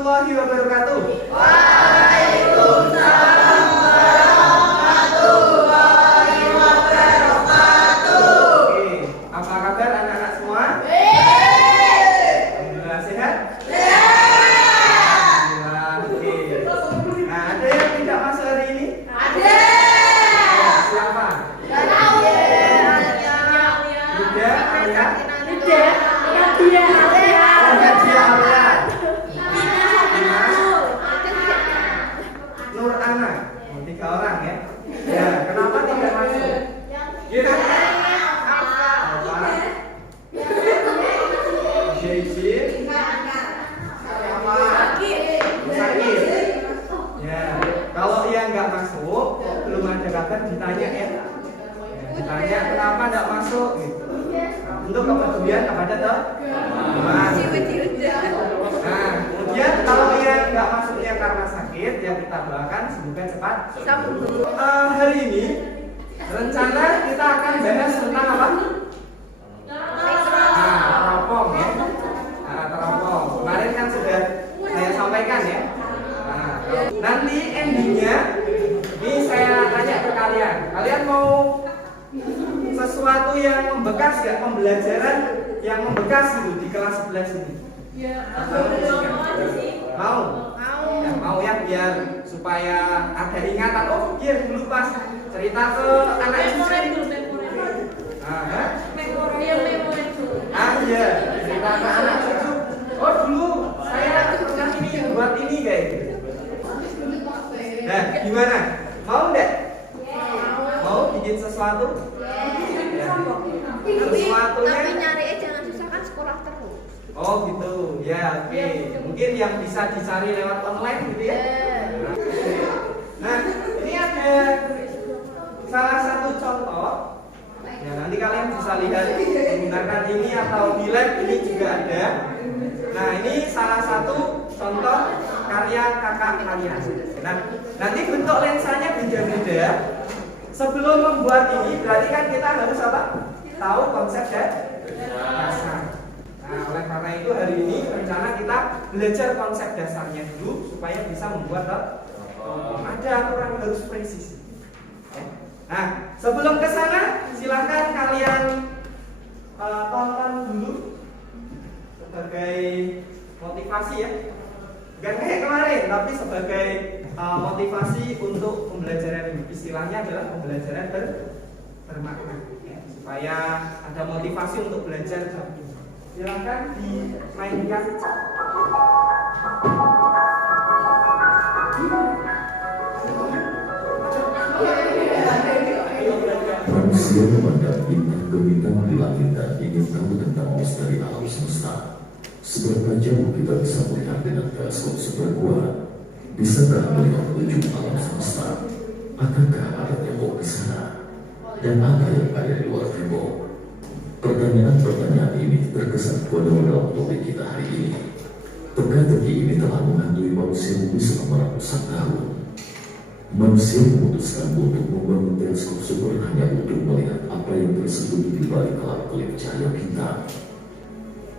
warahmatullahi wabarakatuh. Waalaikumsalam warahmatullahi wabarakatuh. Oke, apa kabar anak-anak semua? Alhamdulillah sehat? Alhamdulillah. Oke. Nah, ada yang tidak masuk hari ini? Ada. Ya, siapa? Nur Ana, oh, 3 orang ya. Ya, kenapa tidak masuk? Gitu. Izin. Sakit. Ya, kalau yang nggak masuk, belum ada kabar ditanya ya. Ditanya kenapa nggak masuk gitu. Untuk kepedulian kepada teman. Nah, kemudian kalau yang nggak masuknya karena sakit, ya kita doakan semoga cepat sembuh. Hari ini rencana kita akan bahas tentang apa? Teropong ya. Teropong. Kemarin kan sudah saya sampaikan ya. Nanti endingnya, ini saya tanya ke kalian. Kalian mau sesuatu yang membekas nggak, pembelajaran yang membekas itu di kelas 11 ini? Mau? Ya, mau ya, biar supaya ada ingatan. Oh iya, dulu pas cerita ke anak cucu. Iya, cerita ke anak cucu. Oh dulu saya pernah ini buat ini kayak gitu. Nah, gimana? Mau enggak? Mau bikin sesuatu? Tapi nyari jangan susah kan sekolah terus. Oh gitu, ya oke. Mungkin yang bisa dicari lewat online gitu ya. Nah, ini ada salah satu contoh. Ya nanti kalian bisa lihat menggunakan ini atau di lab ini juga ada. Nah ini salah satu contoh karya kakak kalian. Nah nanti bentuk lensanya beda-beda. Sebelum membuat ini berarti kan kita harus apa? Tahu konsep dasar. Nah oleh karena itu hari ini rencana kita belajar konsep dasarnya dulu supaya bisa membuat ada aturan yang harus presisi. Nah sebelum ke sana silahkan kalian tonton dulu sebagai motivasi ya. Bukan kayak kemarin tapi sebagai motivasi untuk pembelajaran ini. Istilahnya adalah pembelajaran bermakna ya, supaya ada motivasi untuk belajar. Silahkan dimainkan. Manusia memandang bintang-bintang di langit dan ingin tahu tentang misteri alam semesta. Seberapa jauh kita bisa melihat dengan teleskop super kuat? Bisakah melihat ujung alam semesta? Akankah ada tembok di sana? Dan apa yang ada di luar tembok? Pertanyaan-pertanyaan ini terkesan kode dalam topik kita hari ini. Teka-teki ini telah menghantui manusia bumi selama ratusan tahun. Manusia memutuskan untuk membangun teleskop super hanya untuk melihat apa yang tersembunyi di balik kelap-kelip cahaya bintang.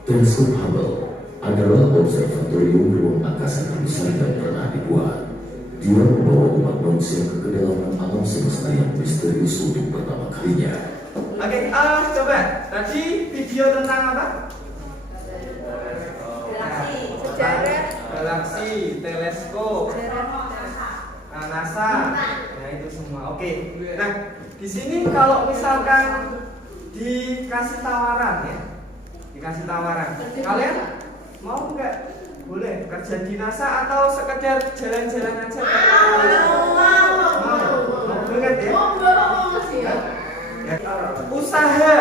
Teleskop Hubble adalah observatorium ruang angkasa terbesar yang pernah dibuat. Dia membawa umat manusia ke kedalaman alam semesta yang misterius untuk pertama kalinya. Oke, coba tadi video tentang apa? Sejarah galaksi, teleskop, NASA, nah itu semua. Oke. Nah, di sini kalau misalkan dikasih tawaran ya, dikasih tawaran, kalian mau nggak? Boleh kerja di NASA atau sekedar jalan-jalan aja? Mau banget ya? Usaha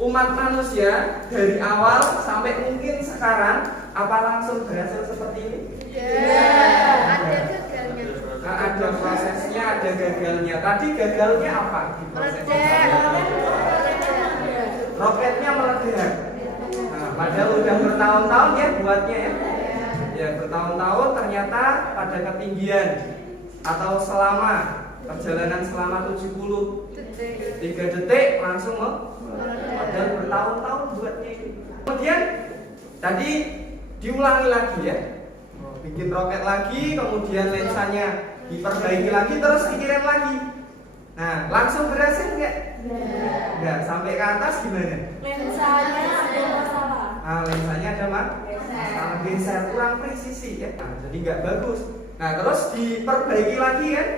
umat manusia dari awal sampai mungkin sekarang apa langsung berhasil seperti ini? Ada gagalnya. Nah, ada prosesnya, ada gagalnya. Tadi gagalnya apa di proses? Roketnya meledak. Nah, padahal udah bertahun-tahun ya buatnya ya. Ya bertahun-tahun ternyata pada ketinggian atau selama perjalanan selama 73 detik langsung padahal bertahun-tahun buatnya ini. Kemudian tadi diulangi lagi ya. Bikin roket lagi, kemudian lensanya diperbaiki lagi, terus dikirim lagi. Nah, langsung berhasil nggak? Nggak. Sampai ke atas gimana? Lensanya ada masalah. Nah, lensanya ada masalah, geser, kurang presisi ya. Nah, jadi nggak bagus. Nah, terus diperbaiki lagi kan?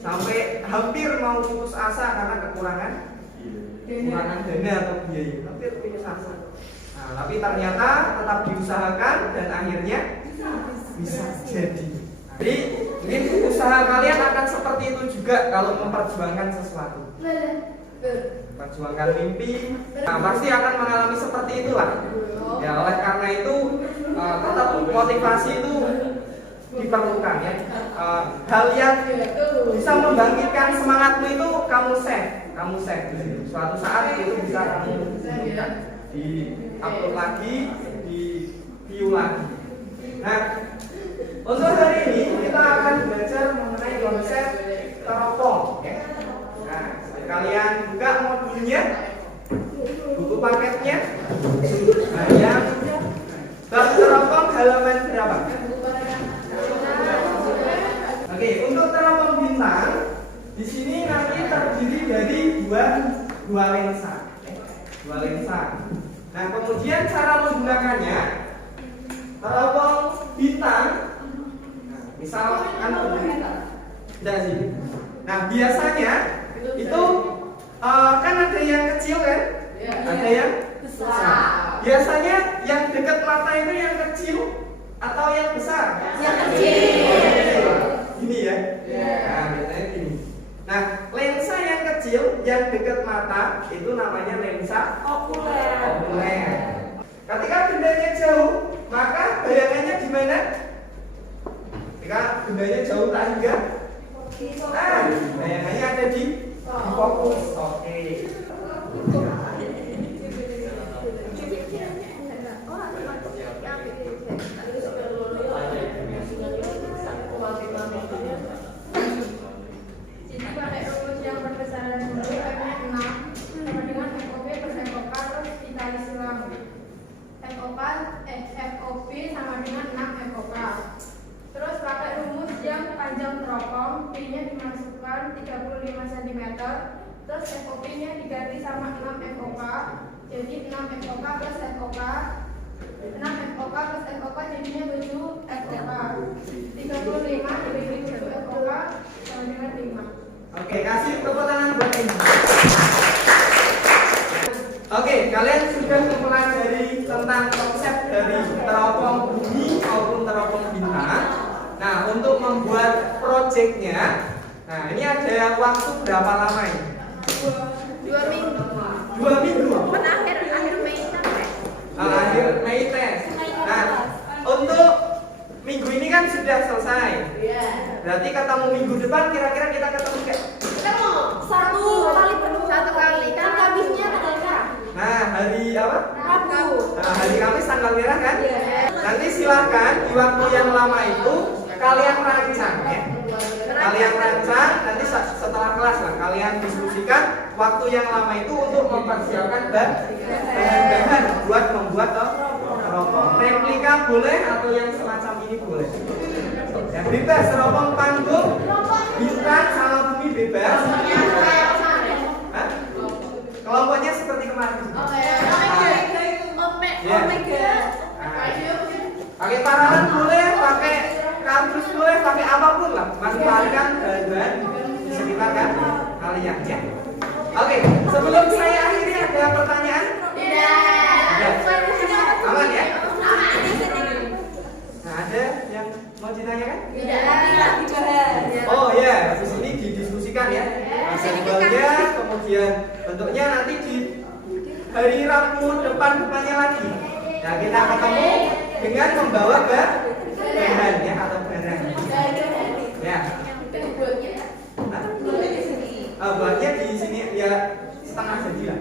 Sampai hampir mau putus asa karena kekurangan dana atau biaya, hampir putus asa. Nah, tapi ternyata tetap diusahakan dan akhirnya bisa jadi. Jadi mungkin usaha kalian akan seperti itu juga kalau memperjuangkan sesuatu. Memperjuangkan mimpi, nah pasti akan mengalami seperti itulah. Ya, oleh karena itu tetap motivasi itu diperlukan ya. Hal yang bisa membangkitkan semangatmu itu kamu save di situ. Suatu saat itu bisa kamu tunjukkan, di upload lagi, di view lagi. Nah, untuk hari ini kita akan belajar mengenai konsep teropong ya. Nah, kalian buka modulnya, buku paketnya. Nah, yang teropong halaman berapa? Oke, untuk teropong bintang di sini nanti terdiri dari dua lensa. Dua lensa. Nah, kemudian cara menggunakannya, teropong bintang. Nah, misalkan enggak sih. Nah, biasanya itu kan ada yang kecil kan? Ada yang besar. Biasanya yang dekat mata itu yang kecil atau yang besar? Yang kecil. Ini ya. Nah, biasanya gini. Nah, lensa yang kecil yang dekat mata itu namanya lensa okuler. Ketika bendanya jauh, maka bayangannya di mana? Ketika bendanya jauh tak hingga, bayangannya ada di fokus. Oke. Jadi pakai rumus yang perbesaran dulu F-nya 6 sama dengan FOB per FOK terus dikali silang FOB sama dengan 6 FOK. Terus pakai rumus yang panjang teropong, P-nya dimasukkan 35 cm, terus FOB-nya diganti sama 6 FOK, jadi 6 FOK plus FOK, 6 FOK plus FOK jadinya 7 FOK. 35 dibagi 7 FOK sama dengan 5. Oke, kasih tepuk tangan buat ini. Oke, kalian sudah mempelajari tentang konsep dari teropong bumi maupun teropong bintang. Nah, untuk membuat proyeknya, nah ini ada waktu berapa lama ini? 2 minggu. 2 minggu. Kan akhir Mei sampai. Akhir Mei tes. Nah, untuk minggu ini kan sudah selesai. Berarti ketemu minggu depan kira-kira kita ketemu nggak? Ketemu. Satu kali. Kan Kamisnya tanggal merah. Nah, hari apa? Rabu. Nah, hari Kamis tanggal merah kan? Nanti silahkan di waktu yang lama itu kalian rancang ya. Kalian rancang, nanti setelah kelas lah kalian diskusikan waktu yang lama itu untuk mempersiapkan bahan-bahan buat membuat teropong. Replika boleh atau yang semacam ini boleh. Ya, bebas, teropong panggung, bintang sama bumi bebas. Hah? Kelompoknya seperti kemarin. Pakai paralel boleh, pakai kardus boleh, pakai apapun lah. Manfaatkan bahan-bahan di sekitar kan kalian ya. Oke, sebelum saya akhiri ada pertanyaan? Tidak. Aman ya? Nah, ada yang mau ditanyakan? Oh ya, habis ini didiskusikan ya. Jadwalnya, kemudian bentuknya nanti di hari Rabu depannya lagi. Nah, kita ketemu dengan membawa bahan ya atau barang. Ya. Buatnya di sini ya setengah jadi lah.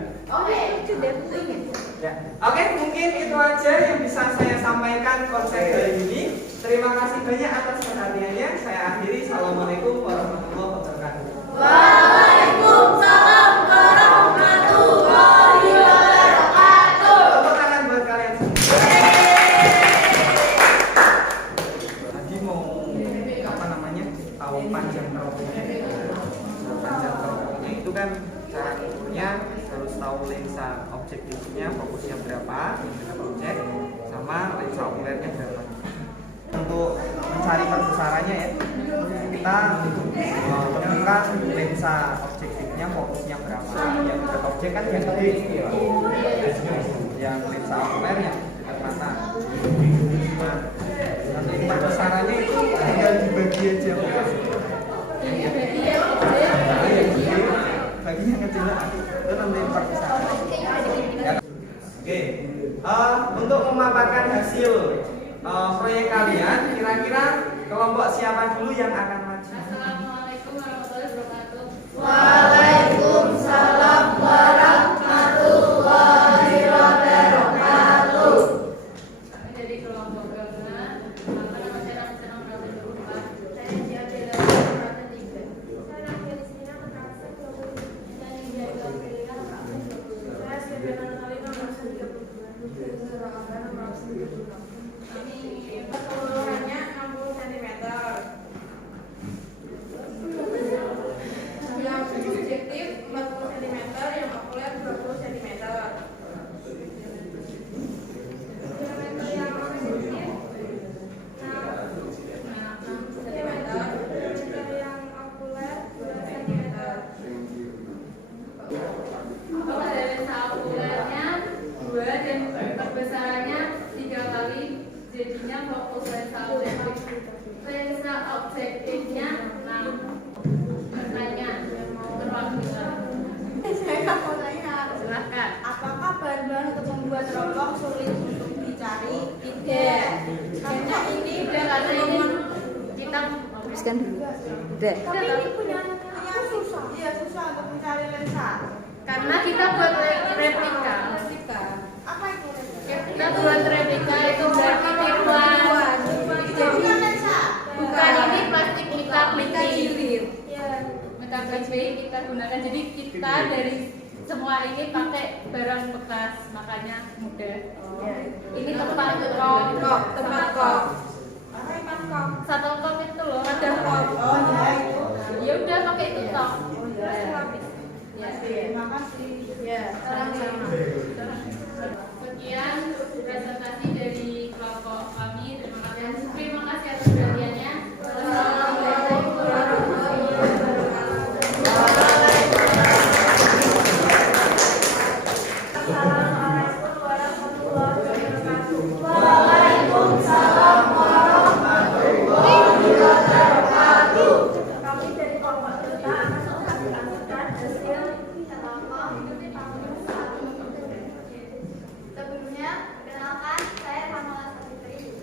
Ya. Oke, mungkin itu aja yang bisa saya sampaikan konsep hari ini. Terima kasih banyak atas perhatiannya. Saya akhiri. Assalamualaikum warahmatullahi wabarakatuh. Waalaikumsalam warahmatullahi wabarakatuh. Tepuk tangan buat kalian semua. populernya berapa. Untuk mencari perbesarannya ya, kita tentukan lensa objektifnya fokusnya berapa. Yang dekat objek kan yang gede, yang lensa okuler yang dekat mata. Nah, nanti perbesarannya itu tinggal dibagi aja. Bagi yang kecil itu nanti perbesaran. Oke, untuk memaparkan hasil proyek kalian, kira-kira kelompok siapa dulu yang akan maju? Assalamualaikum warahmatullahi wabarakatuh. Waalaikumsalam warahmatullahi wabarakatuh. Kami dari kelompok gabungan. Apa nama saya? Nama saya Nurul Nurul. Saya Jadela Prata 3. Saya Kristina Mekasa 20. Saya Nidya Gabriela. Saya Sylvia Natalina Merasa 32. Saya Rabana Merasa 36. Kami Keseluruhannya 60 cm. Yang objektif 40 cm, yang okuler 20 cm. Diameter yang objektif 6 cm, diameter yang okuler 2 cm. kalau dari lensa okulernya 2 dan perbesarannya 3 kali, jadinya fokus lensa objektif. Lensa objektifnya 6. Pertanyaan terwakilkan. Saya mau tanya, Silahkan. apakah bahan-bahan untuk membuat teropong sulit untuk dicari? Tidak. Karena ini Udah karena ini kita Habiskan dulu. Udah. Tapi ini punya susah. Iya, susah untuk mencari lensa. karena kita buat replika. Apa itu lensa? Kita buat replika itu berarti tiruan. Itu bukan lensa. Bukan, ini plastik kita jilid. Iya. Metaflastik kita gunakan, jadi kita dari semua ini pakai barang bekas, makanya mudah. Ini tempat rokok, Tempat kok. Apa ikan kok? Shuttlecock itu loh. Ada kok. Oh iya itu. Ya udah pakai itu toh. Terus lapis. Ya. Terima kasih. Ya, sama-sama. Sekian presentasi dari kelompok kami. Terima kasih atas perhatiannya. Assalamualaikum warahmatullahi wabarakatuh. Assalamualaikum warahmatullahi wabarakatuh. Waalaikumsalam warahmatullahi wabarakatuh. Kami dari kelompok kita akan mengajukan hasil kelompok. Sebelumnya, perkenalkan, saya Ramala Sapitri.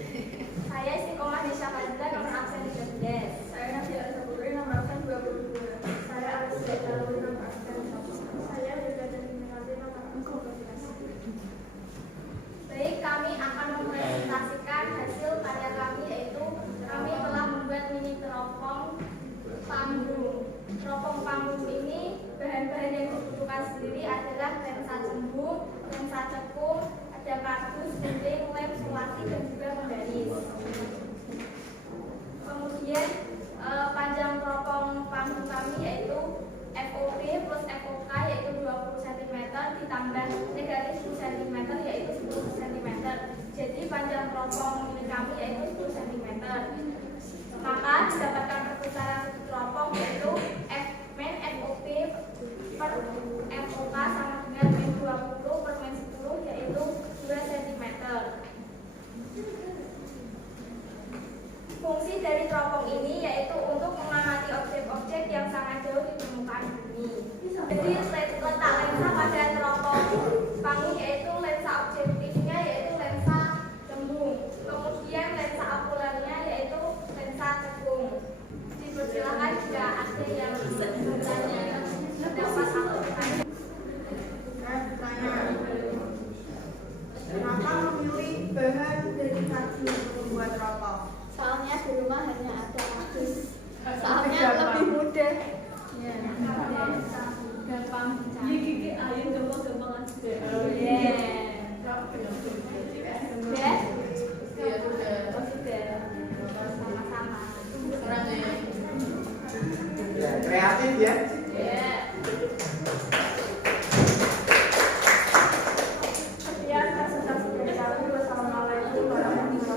Saya Istiqomah Nisha Fadila, nomor absen 13. Saya Nadia Saburi, nomor absen 22. Saya Alicia Jaluri, nomor absen 1. Saya Rida dari Minati, nomor absen 12. Baik, kami akan mempresentasikan hasil karya kami, yaitu kami telah membuat mini teropong panggung. Teropong panggung ini bahan-bahan yang dibutuhkan sendiri adalah lensa cembung, lensa cekung, ada kardus, gunting, lem, sulasi, dan juga penggaris. Kemudian panjang teropong panggung kami yaitu FOP plus FOK yaitu 20 cm ditambah negatif 10 cm yaitu 10 cm. Jadi panjang teropong ini kami yaitu 10 cm. Maka didapatkan perputaran satu teropong yaitu Fmin FOP per FOK sama dengan min 20 per min 10 yaitu 2 cm. Fungsi dari teropong ini yaitu untuk mengamati objek-objek yang sangat jauh di permukaan bumi. Jadi letak lensa pada teropong panggung yaitu lensa objektifnya yaitu lensa cembung. Kemudian lensa okulernya yaitu lensa cekung. Dipersilakan jika ada yang bertanya dapat aku bertanya. Saya bertanya, kenapa memilih bahan dari kardus untuk membuat teropong? Soalnya di rumah hanya ada kardus. Soalnya lebih mudah. Ya. Gampang. Iya gigi ayo gampang aja. Sudah? Iya udah. Oh, sudah. Sama-sama. Kurang ya. Ya, kreatif ya. Ya. Sekian presentasi dari kami. Wassalamualaikum warahmatullahi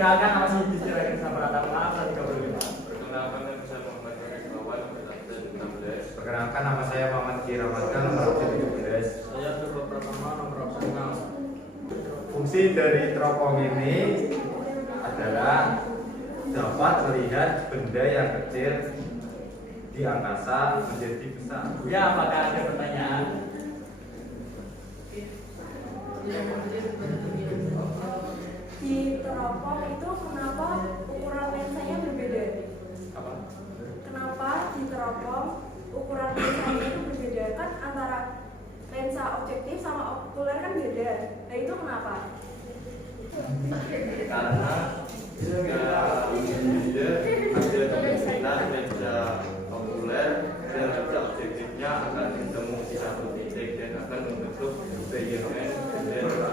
perkenalkan nama saya Distira Kirsa Pratama, 35. Perkenalkan nama saya Muhammad Farid Lawan, absen 16. Perkenalkan nama saya Muhammad Kiramadka, nomor absen 17. Saya Turbo Pratama, nomor absen 6. Fungsi dari teropong ini adalah dapat melihat benda yang kecil di angkasa menjadi besar. Ya, apakah ada pertanyaan? Di teropong itu kenapa ukuran lensanya berbeda? Apa? Kenapa di teropong ukuran lensanya itu berbeda? Kan antara lensa objektif sama okuler kan beda. Nah itu kenapa? Karena jika dia ada kemungkinan lensa okuler dan lensa objektifnya akan bertemu di satu titik dan akan membentuk bayangan benda.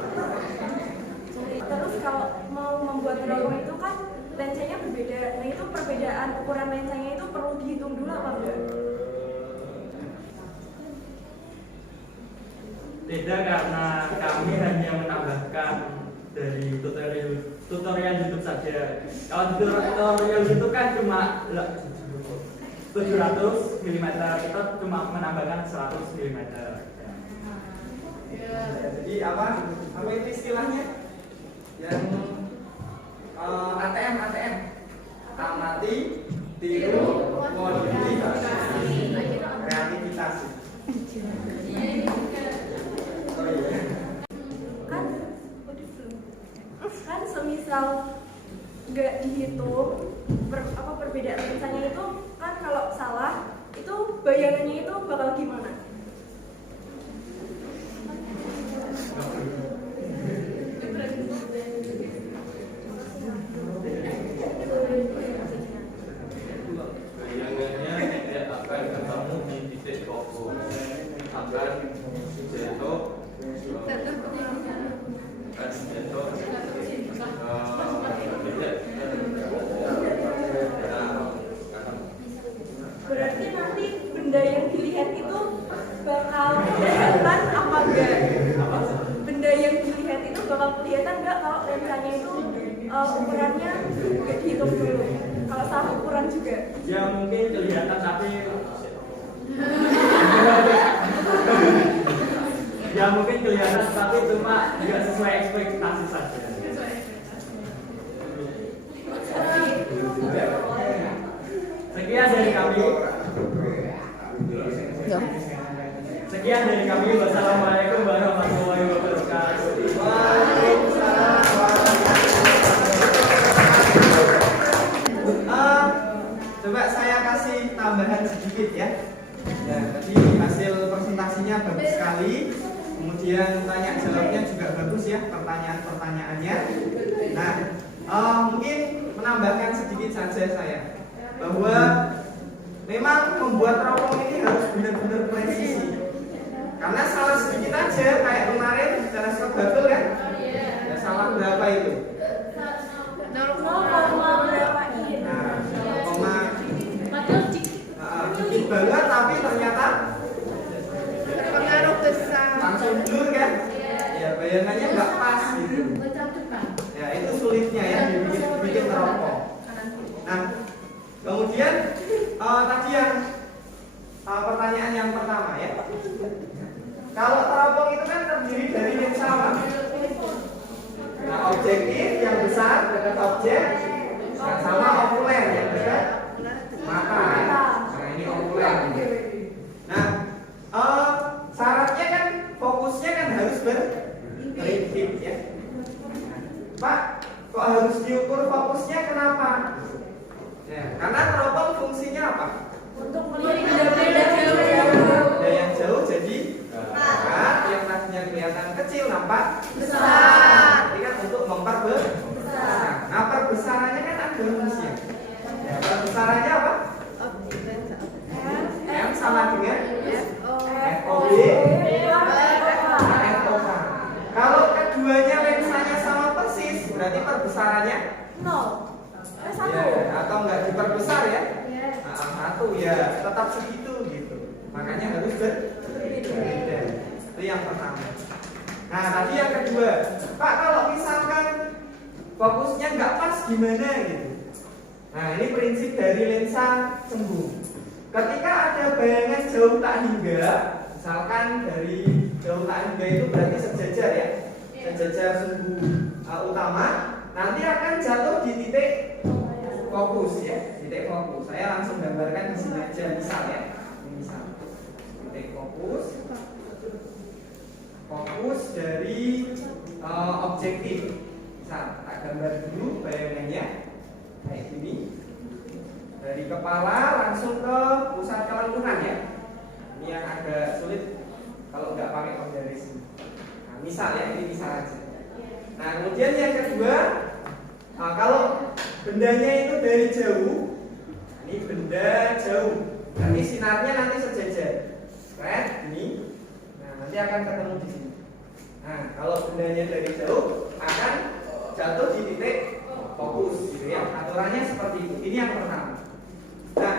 Terus kalau mau membuat teropong itu kan lensanya berbeda. Nah itu perbedaan ukuran lensanya itu perlu dihitung dulu apa enggak? Tidak, karena kami hanya menambahkan dari tutorial YouTube saja. Kalau tutorial YouTube kan cuma 700 mm, kita cuma menambahkan 100 mm. Jadi apa itu istilahnya? Yang ATM amati, tiru, modifikasi, kreativitas. Kan semisal nggak dihitung perbedaan lensanya itu kan kalau salah itu bayangannya itu bakal gimana? Bayangannya tidak akan ketemu di titik fokus, akan jatuh Berarti nanti benda yang dilihat itu bakal kelihatan apa enggak? Benda yang dilihat itu bakal kelihatan enggak kalau lensanya itu ukurannya nggak dihitung dulu? Kalau salah ukuran juga? Ya mungkin kelihatan tapi ya mungkin kelihatan tapi cuma tidak sesuai ekspektasi saja. Sekian dari kami. Ya. Sekian dari kami. Wassalamualaikum warahmatullahi wabarakatuh. Coba saya kasih tambahan sedikit ya. Ya, tadi hasil presentasinya bagus sekali. Kemudian tanya jawabnya juga bagus ya, pertanyaan-pertanyaannya. Nah, mungkin menambahkan sedikit saja saya bahwa memang membuat teropong ini harus benar-benar presisi. Karena salah sedikit aja kayak kemarin teleskop Hubble kan? Ya salah berapa itu? 0, berapa ini? Nah, 0, dikit banget tapi ternyata Pengaruh besar. langsung blur kan? Ya bayangannya nggak pas gitu. Ya itu sulitnya ya bikin teropong. Nah, kemudian tadi yang pertanyaan yang pertama ya. Kalau teropong itu kan terdiri dari lensa apa? Nah, objektif yang besar dekat objek, nah, sama okuler yang dekat mata. Nah, ini okuler. Nah, syaratnya kan fokusnya kan harus berprinsip ya. Pak, kok harus diukur fokusnya kenapa? Ya, karena teropong fungsinya apa? Untuk melihat benda jauh. Benda yang jauh jadi dekat, yang tadinya kelihatan kecil nampak Besar. Jadi kan untuk memperbesar. Nah, perbesarannya kan ada rumusnya. Ya, perbesarannya apa? M sama dengan FOB FOK. Kalau keduanya lensanya sama persis, berarti perbesarannya 0. ya, atau enggak diperbesar ya? Nah, 1 ya tetap segitu gitu. Makanya harus berbeda. Itu yang pertama. Nah, tadi yang kedua, Pak, kalau misalkan fokusnya nggak pas gimana gitu. Nah, ini prinsip dari lensa cembung. Ketika ada bayangan jauh tak hingga, misalkan dari jauh tak hingga itu berarti sejajar ya, sejajar sumbu utama, nanti akan jatuh di titik fokus ya, titik fokus. Saya langsung gambarkan di sini aja, misal ya, ini misal titik fokus dari objektif. Misal, tak gambar dulu bayangannya kayak gini. Dari kepala langsung ke pusat kelentungan ya. Ini yang agak sulit kalau nggak pakai pembaris. Nah, misal ya, ini misal aja. Nah, kemudian yang kedua, kalau bendanya itu dari jauh, ini benda jauh, nanti sinarnya nanti sejajar, red ini, nah nanti akan ketemu di sini. Nah, kalau bendanya dari jauh akan jatuh di titik fokus, gitu ya. Aturannya seperti itu. Ini yang pertama. Nah,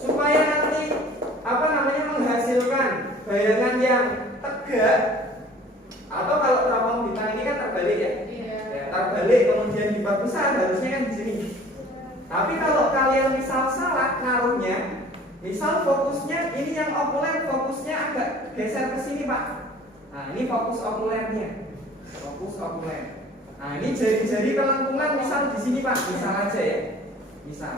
supaya nanti menghasilkan bayangan yang tegak, atau kalau teropong bintang ini kan terbalik ya, terbalik kemudian diperbesar harusnya kan di sini. Tapi kalau kalian misal salah naruhnya, misal fokusnya ini yang okuler fokusnya agak geser ke sini Pak. Nah ini fokus okulernya, fokus okuler. Nah ini jari-jari kelentungan misal di sini Pak, misal aja ya, misal.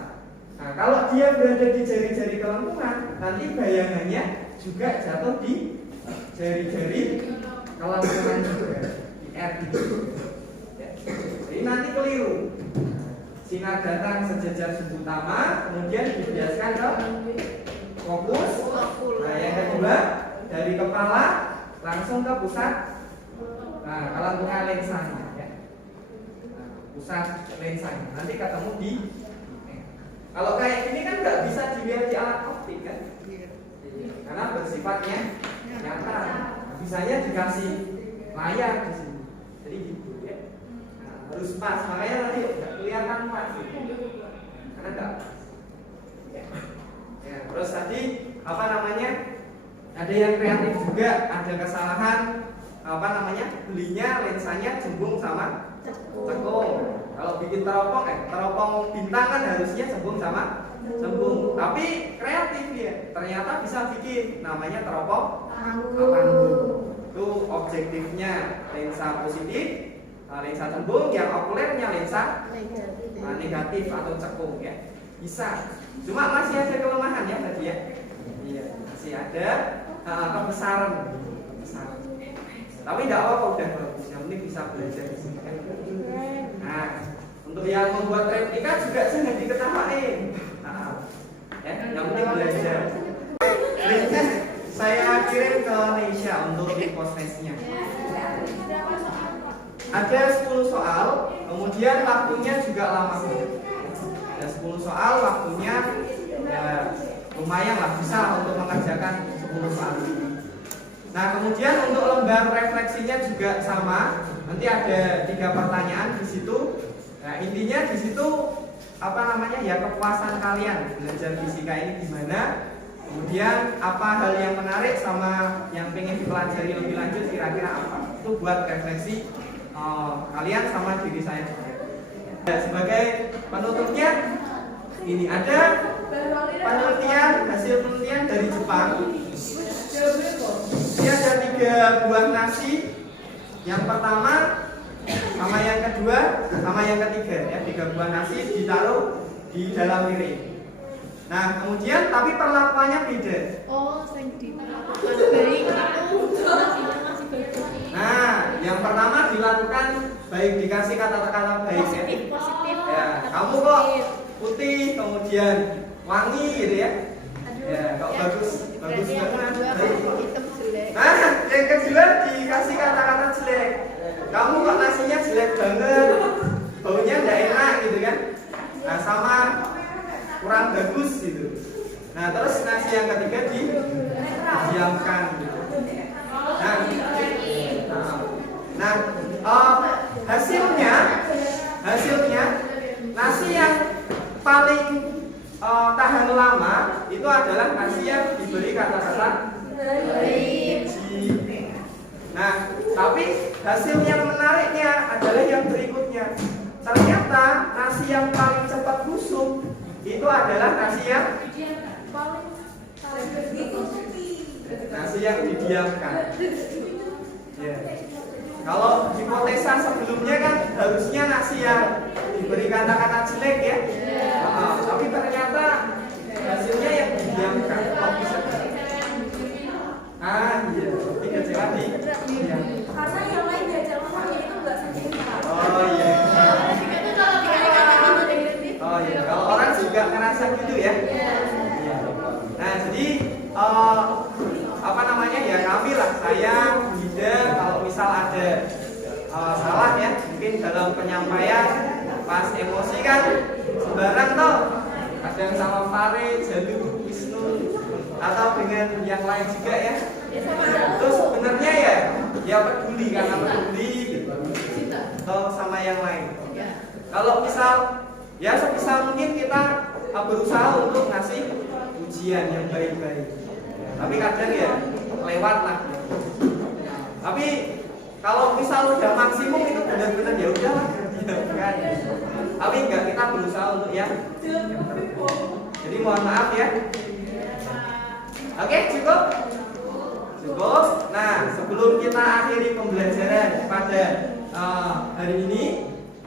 Nah kalau dia berada di jari-jari kelentungan, nanti bayangannya juga jatuh di jari-jari kelentungan juga, di R gitu. Jadi nanti keliru. Sinar datang sejajar sumbu utama, kemudian dibiaskan ke fokus. Nah yang kedua dari kepala langsung ke pusat. Nah kelentungan lensanya ya. Nah, pusat lensanya. Nanti ketemu di. Kalau kayak gini kan nggak bisa dilihat di alat optik kan? Karena bersifatnya nyata. Bisanya dikasih layar di sini. Jadi gitu ya. Harus pas, makanya nanti nggak kelihatan pas karena nggak ya. Terus tadi ada yang kreatif juga, ada kesalahan belinya lensanya cembung sama cekung. Kalau bikin teropong bintang kan harusnya cembung sama cembung, tapi kreatif ya, ternyata bisa bikin namanya teropong panggung. Itu objektifnya lensa positif, lensa cembung, yang okulernya lensa negatif atau cekung ya. Bisa. Cuma masih ada kelemahan ya tadi ya. Iya, masih ada kebesaran. Tapi tidak apa-apa, udah bagus. Yang penting bisa belajar di sini kan. Nah, untuk yang membuat replika juga jangan diketawain. Ya, yang penting belajar. Linknya saya kirim ke Nesya untuk post-testnya. Ada 10 soal, kemudian waktunya juga lama. Ada 10 soal, waktunya ya lumayan lah, bisa untuk mengerjakan 10 soal. Nah kemudian untuk lembar refleksinya juga sama. Nanti ada 3 pertanyaan di situ. Nah intinya di situ ya kepuasan kalian belajar fisika ini gimana. Kemudian apa hal yang menarik sama yang pengen dipelajari lebih lanjut kira-kira apa. Itu buat refleksi kalian sama diri saya juga. Sebagai penutupnya, ini ada hasil penelitian dari Jepang. Ini ada 3 buah nasi. Yang pertama sama yang kedua sama yang ketiga ya, 3 buah nasi ditaruh di dalam piring. Nah kemudian tapi perlakuannya beda. Nah yang pertama dilakukan baik, dikasih kata-kata baik ya. Ya, kamu kok putih kemudian wangi gitu ya. Ya, kok bagus banget. Nah, yang kedua dikasih kata-kata jelek. Kamu kok nasinya jelek banget, baunya nggak enak gitu kan. Nah, sama kurang bagus gitu. Nah, terus nasi yang ketiga didiamkan gitu. Hasilnya nasi yang paling tahan lama itu adalah nasi yang diberi kata-kata baik. Nah, tapi hasil yang menariknya adalah yang berikutnya. ternyata nasi yang paling cepat busuk itu adalah nasi yang didiamkan. Ya. Kalau hipotesa sebelumnya kan harusnya nasi yang diberi kata-kata jelek ya. Tapi ternyata hasilnya yang didiamkan. Kok bisa? Iya. Ini kecewa nih. Iya. Karena yang lain diajar mamanya itu nggak sempurna. Oh iya. Oh iya. Kalau orang juga ngerasa gitu ya. Iya. Nah jadi apa namanya ya, kami lah, saya Bida, kalau misal ada salah ya, mungkin dalam penyampaian pas emosi kan sembarang toh, kadang sama Farid, Jalu, Wisnu, atau dengan yang lain juga ya. Terus sebenarnya ya peduli, karena peduli gitu, atau sama yang lain. Kalau misal ya sebisa mungkin kita berusaha untuk ngasih ujian yang baik-baik. Tapi kadang ya lewat lah. Tapi kalau misal udah maksimum itu benar-benar ya udahlah, kan. Tapi enggak, kita berusaha untuk ya. Jadi mohon maaf ya. Oke, cukup? Cukup. Nah, sebelum kita akhiri pembelajaran pada hari ini,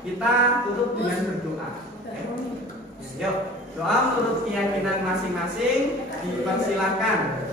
kita tutup dengan berdoa. Yuk, doa menurut keyakinan masing-masing dipersilahkan.